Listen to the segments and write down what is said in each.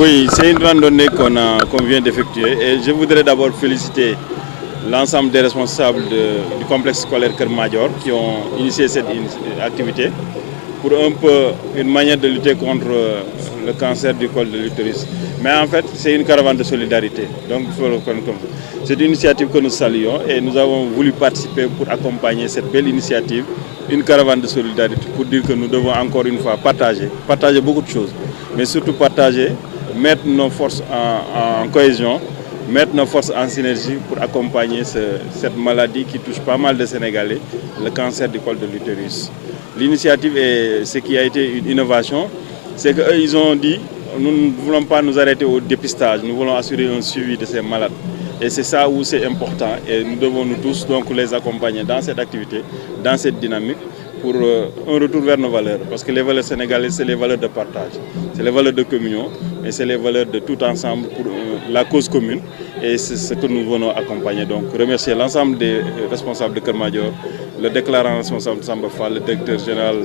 Oui, c'est une randonnée qu'on vient d'effectuer et je voudrais d'abord féliciter l'ensemble des responsables du complexe scolaire Kermadior qui ont initié cette activité pour un peu une manière de lutter contre le cancer du col de l'utérus. Mais en fait, c'est une caravane de solidarité. Donc, il faut le prendre comme ça. C'est une initiative que nous saluons et nous avons voulu participer pour accompagner cette belle initiative, une caravane de solidarité, pour dire que nous devons encore une fois partager beaucoup de choses, mais surtout partager, mettre nos forces en cohésion, mettre nos forces en synergie pour accompagner cette maladie qui touche pas mal de Sénégalais, le cancer du col de l'utérus. L'initiative et ce qui a été une innovation, c'est qu'eux, ils ont dit, nous ne voulons pas nous arrêter au dépistage, nous voulons assurer un suivi de ces malades. Et c'est ça où c'est important et nous devons nous tous donc les accompagner dans cette activité, dans cette dynamique pour un retour vers nos valeurs. Parce que les valeurs sénégalaises, c'est les valeurs de partage, c'est les valeurs de communion et c'est les valeurs de tout ensemble pour la cause commune. Et c'est ce que nous venons accompagner. Donc remercier l'ensemble des responsables de Kermadior, le déclarant responsable de Samba Fall, le directeur général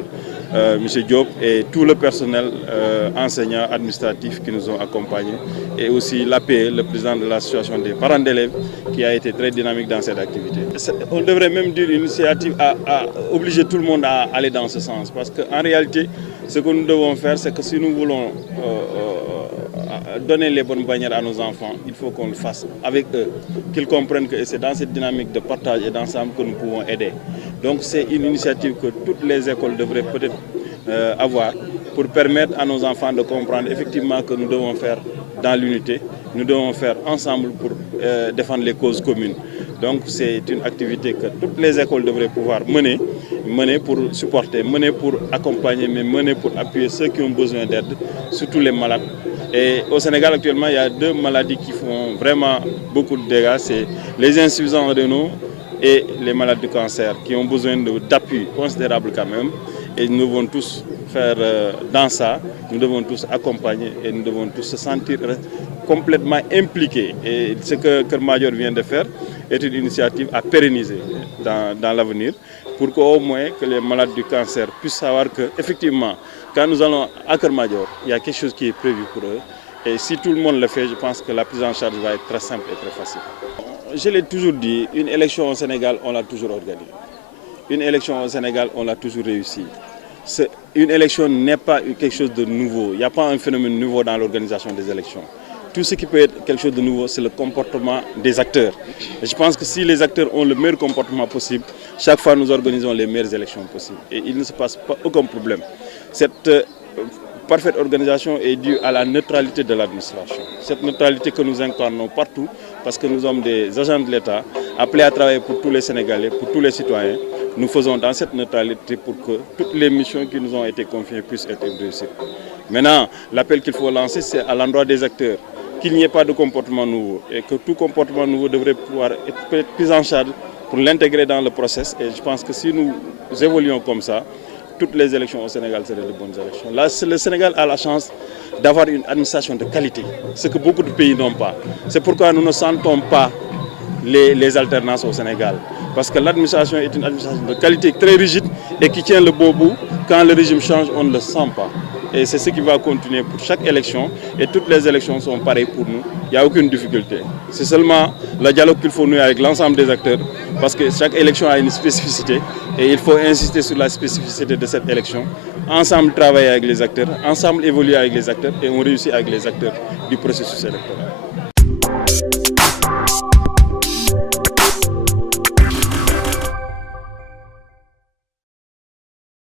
M. Diop et tout le personnel enseignant, administratif qui nous ont accompagnés. Et aussi l'APE, le président de l'association des parents d'élèves qui a été très dynamique dans cette activité. On devrait même dire une initiative à obliger tout le monde à aller dans ce sens. Parce qu'en réalité, ce que nous devons faire, c'est que si nous voulons donner les bonnes bannières à nos enfants, il faut qu'on le fasse avec eux, qu'ils comprennent que c'est dans cette dynamique de partage et d'ensemble que nous pouvons aider. Donc c'est une initiative que toutes les écoles devraient peut-être avoir pour permettre à nos enfants de comprendre effectivement que nous devons faire dans l'unité, nous devons faire ensemble pour défendre les causes communes. Donc c'est une activité que toutes les écoles devraient pouvoir mener pour supporter, mener pour accompagner, mais mener pour appuyer ceux qui ont besoin d'aide, surtout les malades. Et au Sénégal actuellement, il y a deux maladies qui font vraiment beaucoup de dégâts, c'est les insuffisants rénaux et les malades du cancer qui ont besoin d'appui considérable quand même. Et nous devons tous faire dans ça, nous devons tous accompagner et nous devons tous se sentir complètement impliqués. Et ce que Kermadior vient de faire est une initiative à pérenniser dans l'avenir pour qu'au moins que les malades du cancer puissent savoir qu'effectivement, quand nous allons à Kermadior, il y a quelque chose qui est prévu pour eux. Et si tout le monde le fait, je pense que la prise en charge va être très simple et très facile. Je l'ai toujours dit, une élection au Sénégal, on l'a toujours organisée. Une élection au Sénégal, on l'a toujours réussi. Une élection n'est pas quelque chose de nouveau. Il n'y a pas un phénomène nouveau dans l'organisation des élections. Tout ce qui peut être quelque chose de nouveau, c'est le comportement des acteurs. Et je pense que si les acteurs ont le meilleur comportement possible, chaque fois nous organisons les meilleures élections possibles. Et il ne se passe pas aucun problème. Cette parfaite organisation est due à la neutralité de l'administration. Cette neutralité que nous incarnons partout, parce que nous sommes des agents de l'État, appelés à travailler pour tous les Sénégalais, pour tous les citoyens. Nous faisons dans cette neutralité pour que toutes les missions qui nous ont été confiées puissent être réussies. Maintenant, l'appel qu'il faut lancer, c'est à l'endroit des acteurs, qu'il n'y ait pas de comportement nouveau et que tout comportement nouveau devrait pouvoir être pris en charge pour l'intégrer dans le processus. Et je pense que si nous évoluons comme ça, toutes les élections au Sénégal seraient de bonnes élections. Là, le Sénégal a la chance d'avoir une administration de qualité, ce que beaucoup de pays n'ont pas. C'est pourquoi nous ne sentons pas les alternances au Sénégal. Parce que l'administration est une administration de qualité très rigide et qui tient le bon bout. Quand le régime change, on ne le sent pas. Et c'est ce qui va continuer pour chaque élection. Et toutes les élections sont pareilles pour nous. Il n'y a aucune difficulté. C'est seulement le dialogue qu'il faut nouer avec l'ensemble des acteurs. Parce que chaque élection a une spécificité. Et il faut insister sur la spécificité de cette élection. Ensemble travailler avec les acteurs, ensemble évoluer avec les acteurs. Et on réussit avec les acteurs du processus électoral.